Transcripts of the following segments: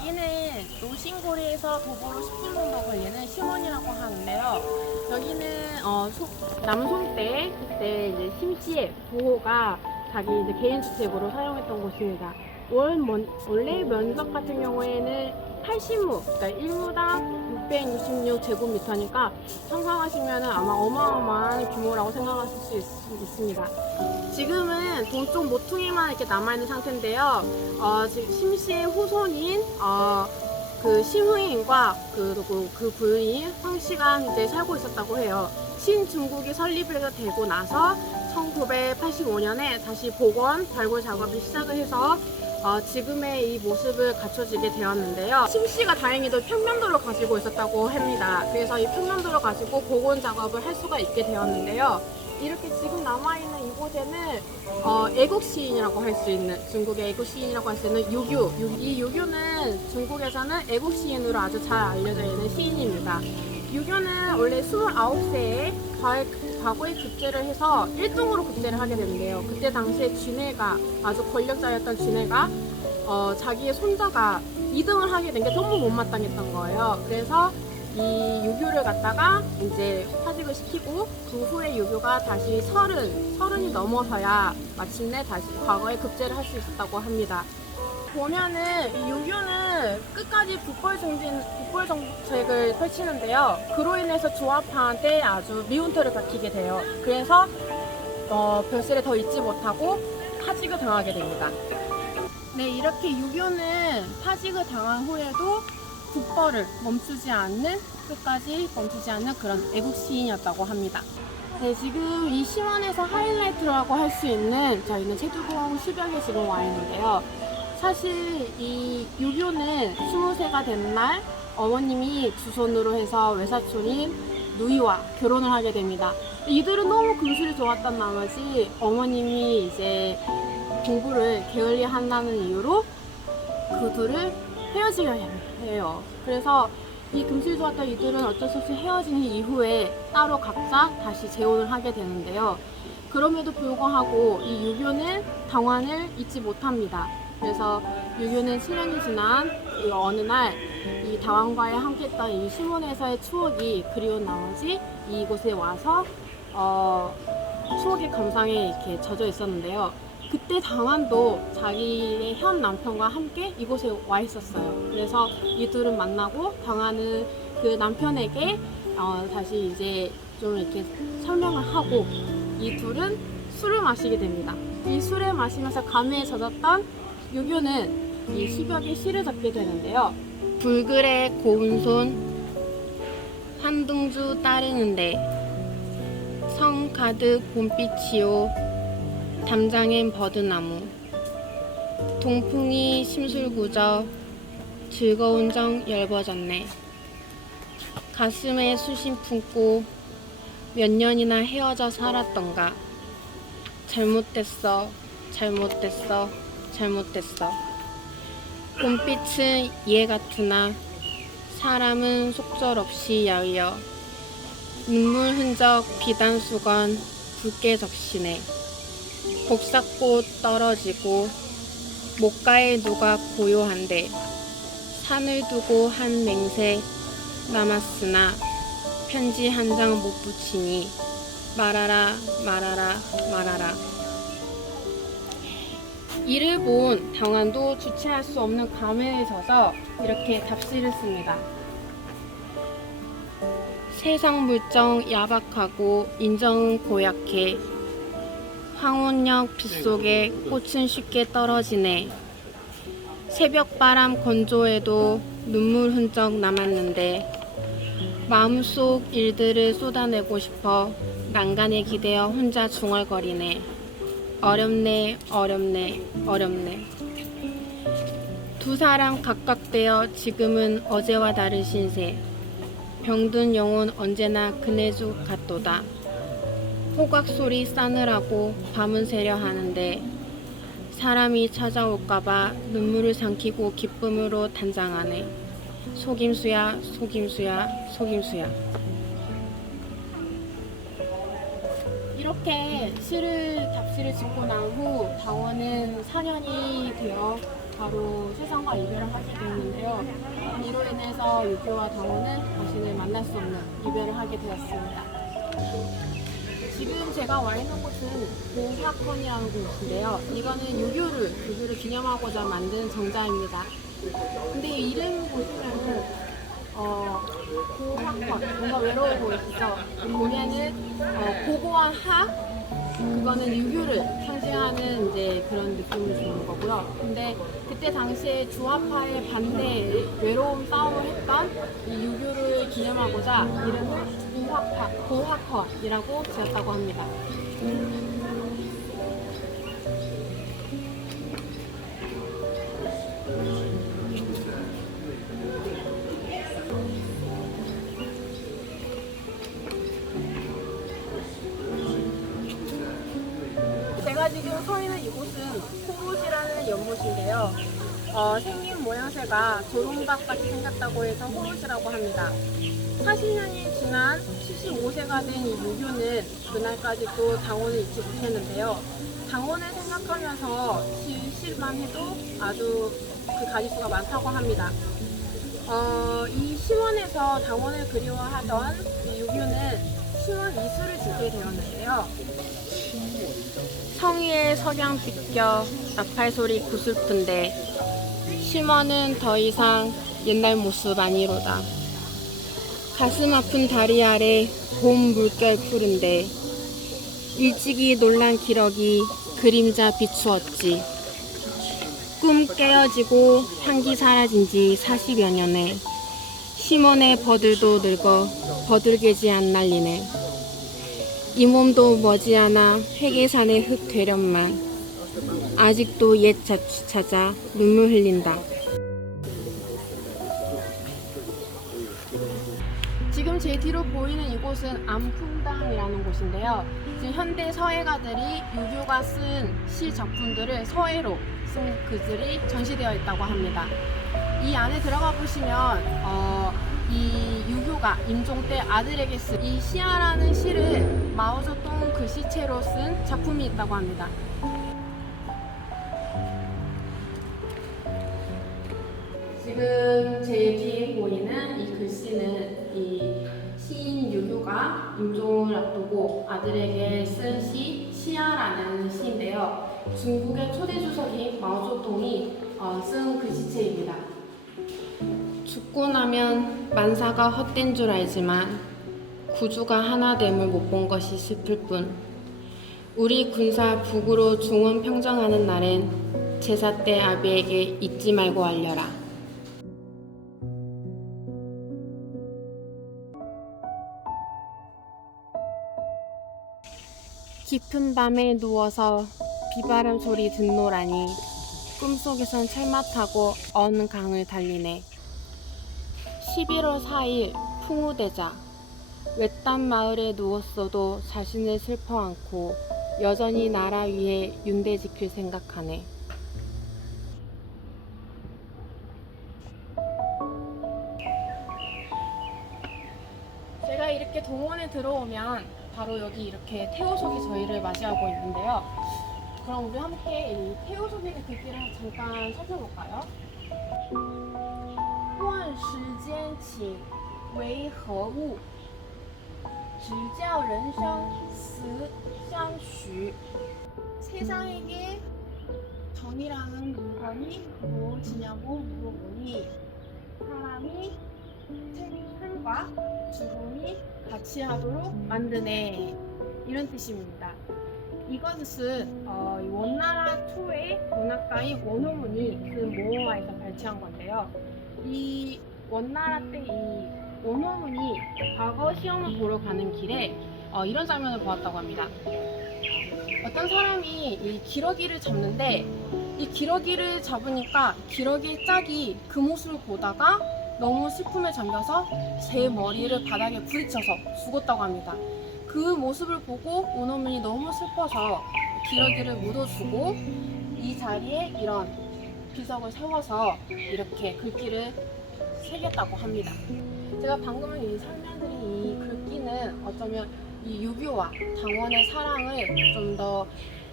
여기는 노신고리에서 도보로 10분 정도 걸리는 심원이라고 하는데요. 여기는 남송 그때 이제 심씨의 부호가 자기 이제 개인 주택으로 사용했던 곳입니다. 원래 면적 같은 경우에는 80무, 그러니까 1무당 666제곱미터니까 상상하시면 아마 어마어마한 규모라고 생각하실 수 있습니다. 지금은 동쪽 모퉁이만 이렇게 남아있는 상태인데요. 지금 심씨의 후손인 그 심의인과 그 부인 황씨가 이제 살고 있었다고 해요. 신중국이 설립이 되고 나서 1985년에 다시 복원, 발굴 작업을 시작을 해서 지금의 이 모습을 갖춰지게 되었는데요. 심씨가 다행히도 평면도를 가지고 있었다고 합니다. 그래서 이 평면도를 가지고 복원 작업을 할 수가 있게 되었는데요. 이렇게 지금 남아있는 이곳에는 애국시인이라고 할 수 있는, 중국의 애국시인이라고 할 수 있는 유교. 이 유교는 중국에서는 애국시인으로 아주 잘 알려져 있는 시인입니다. 유교는 원래 29세에 과거에 급제를 해서 1등으로 급제를 하게 되는데요. 그때 당시에 쥐네가, 아주 권력자였던 쥐네가 자기의 손자가 2등을 하게 된 게 너무 못마땅했던 거예요. 그래서 이 유교를 갖다가 이제 파직을 시키고 그 후에 유교가 다시 서른이 넘어서야 마침내 다시 과거에 급제를 할 수 있었다고 합니다. 보면은 이 유교는 끝까지 북벌 정책을 펼치는데요. 그로 인해서 조합파한테 아주 미운털을 박히게 돼요. 그래서 별세를 더 잊지 못하고 파직을 당하게 됩니다. 네, 이렇게 유교는 파직을 당한 후에도 북벌을 끝까지 멈추지 않는 그런 애국시인이었다고 합니다. 네, 지금 이 심원에서 하이라이트라고 할 수 있는 저희는 체두공 10여개 지금 와 있는데요. 사실 이 유교는 20세가 된 날 어머님이 두 손으로 해서 외사촌인 누이와 결혼을 하게 됩니다. 이들은 너무 금술이 좋았던 나머지 어머님이 이제 공부를 게을리한다는 이유로 그 둘을 헤어지게 해요. 그래서 이 금술이 좋았던 이들은 어쩔 수 없이 헤어진 이후에 따로 각자 다시 재혼을 하게 되는데요. 그럼에도 불구하고 이 유교는 당환을 잊지 못합니다. 그래서 유교는 7년이 지난 어느 날 이 당환과의 함께했던 이 심원에서의 추억이 그리운 나머지 이곳에 와서 추억의 감상에 이렇게 젖어 있었는데요. 그때 당환도 자기의 현 남편과 함께 이곳에 와 있었어요. 그래서 이 둘은 만나고 당환은 그 남편에게 다시 이제 좀 이렇게 설명을 하고 이 둘은 술을 마시게 됩니다. 이 술을 마시면서 감회에 젖었던 유교는 이 10여개 시를 적게 되는데요. 불그레 고운손 한둥주 따르는데 성 가득 봄빛이요 담장엔 버드나무 동풍이 심술구져 즐거운 정 엷어졌네. 가슴에 수심 품고 몇 년이나 헤어져 살았던가. 잘못됐어 잘못됐어 잘못됐어. 봄빛은 얘 같으나 사람은 속절없이 야위어 눈물 흔적 비단수건 붉게 적시네. 복삭꽃 떨어지고 목가에 누가 고요한데 산을 두고 한 맹세 남았으나 편지 한 장 못 붙이니 말아라 말아라 말아라. 이를 본 당환도 주체할 수 없는 감회에 젖어 이렇게 답시를 씁니다. 세상 물정 야박하고 인정은 고약해. 황혼역 빗속에 꽃은 쉽게 떨어지네. 새벽바람 건조해도 눈물 흔적 남았는데 마음속 일들을 쏟아내고 싶어 난간에 기대어 혼자 중얼거리네. 어렵네 어렵네 어렵네. 두 사람 각각되어 지금은 어제와 다른 신세. 병든 영혼 언제나 그네주 같도다. 호각소리 싸느라고 밤은 새려 하는데 사람이 찾아올까봐 눈물을 삼키고 기쁨으로 단장하네. 속임수야 속임수야 속임수야. 이렇게 답시를 짓고 난 후 당원은 4년이 되어 바로 세상과 이별을 하게 되었는데요. 이로 인해서 유교와 당원은 자신을 만날 수 없는 이별을 하게 되었습니다. 지금 제가 와 있는 곳은 고학헌이라는 곳인데요. 이거는 유교를 기념하고자 만든 정자입니다. 근데 이 이름 보시면은 고학헌 뭔가 외로워 보이시죠? 보면은 고고한 학 그거는 유교를 상징하는 이제 그런 느낌을 주는 거고요. 근데 그때 당시에 주화파의 반대에 외로움 싸움을 했던 이 유교를 기념하고자 이름을 고학헌이라고 지었다고 합니다. 제가 지금 서 있는 이곳은 호롯이라는 연못인데요. 생긴 모양새가 조롱박같이 생겼다고 해서 호롯이라고 합니다. 40년이 지난 75세가 된 이 유교는 그날까지도 당원을 잊지 못했는데요. 당원을 생각하면서 시만 해도 아주 그 가지수가 많다고 합니다. 이 심원에서 당원을 그리워하던 이 유교는 심원 이수를 짓게 되었는데요. 성위에 석양 비껴 나팔소리 구슬픈데 심원은 더 이상 옛날 모습 아니로다. 가슴 아픈 다리 아래 봄 물결 푸른데 일찍이 놀란 기러기 그림자 비추었지. 꿈 깨어지고 향기 사라진 지 40여 년에 심원의 버들도 늙어 버들개지 안 날리네. 이 몸도 머지않아 회계산의 흙 되련만 아직도 옛 자취 찾아 눈물 흘린다. 지금 제 뒤로 보이는 이곳은 안풍당이라는 곳인데요. 지금 현대 서예가들이 유교가 쓴 시 작품들을 서예로 쓴 글들이 전시되어 있다고 합니다. 이 안에 들어가 보시면 이 유교가 임종 때 아들에게 쓴 이 시아라는 시를 마오쩌둥 글씨체로 쓴 작품이 있다고 합니다. 지금 제 뒤에 보이는 이 글씨는 이 시인 유교가 임종을 앞두고 아들에게 쓴 시 시아라는 시인데요. 중국의 초대 주석인 마오쩌둥이 쓴 글씨체입니다. 죽고 나면 만사가 헛된 줄 알지만 구주가 하나됨을 못 본 것이 슬플 뿐 우리 군사 북으로 중원 평정하는 날엔 제사 때 아비에게 잊지 말고 알려라. 깊은 밤에 누워서 비바람 소리 듣노라니 꿈속에선 철마 타고 어느 강을 달리네. 11월 4일 풍우대자 외딴 마을에 누웠어도 자신을 슬퍼 않고 여전히 나라 위해 윤대 지킬 생각하네. 제가 이렇게 동원에 들어오면 바로 여기 이렇게 태호석이 저희를 맞이하고 있는데요. 그럼 우리 함께 이 태호석의 글귀를 잠깐 살펴볼까요? 问世间情为何物只教人生死相许 세상에게 정이라는 물건이 무엇이냐고 물어보니 사람이 생과 죽음이 같이 하도록 만드네, 이런 뜻입니다. 이것은 원나라 초의 문학가인 원호문이 그 모어화에서 발췌한 건데요. 이 원나라 때 이 원호문이 과거 시험을 보러 가는 길에 이런 장면을 보았다고 합니다. 어떤 사람이 이 기러기를 잡는데 이 기러기를 잡으니까 기러기의 짝이 그 모습을 보다가 너무 슬픔에 잠겨서 제 머리를 바닥에 부딪혀서 죽었다고 합니다. 그 모습을 보고 원어민이 너무 슬퍼서 기러기를 묻어주고 이 자리에 이런 비석을 세워서 이렇게 글귀를 새겼다고 합니다. 제가 방금 이 설명드린 이 글귀는 어쩌면 이 유교와 당원의 사랑을 좀 더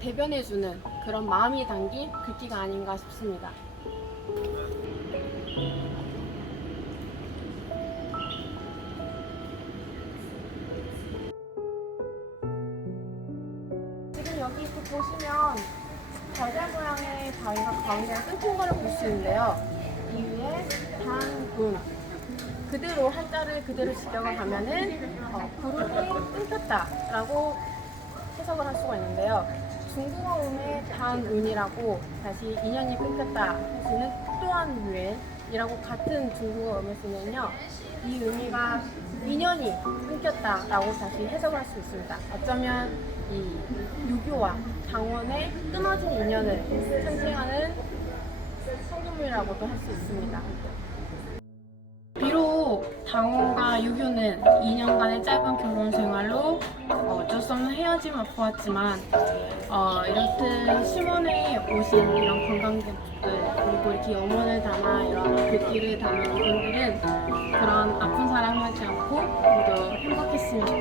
대변해주는 그런 마음이 담긴 글귀가 아닌가 싶습니다. 지금 여기 또 보시면 별달 모양의 바위가 가운데 끊긴 거를 볼 수 있는데요. 이 위에 단군 그대로 한자를 그대로 지려가 가면은 구름이 끊겼다라고 해석을 할 수가 있는데요. 중국어 음의 단운이라고 다시 인연이 끊겼다 할 수 있는 또한 유엔이라고 같은 중국어 음을 쓰면요. 이 의미가 인연이 끊겼다라고 다시 해석을 할 수 있습니다. 어쩌면 이 유교와 당원의 끊어진 인연을 상징하는 성금이라고도 할 수 있습니다. 비록 당원과 유교는 2년간의 짧은 결혼 생활로 어쩔 수 없는 헤어짐을 보았지만 이렇듯 심원에 오신 이런 관광객들 그리고 이렇게 염원을 담아 이런 글귀를 담은 분들은 그런 아픈 사랑 하지 않고 모두 행복했으면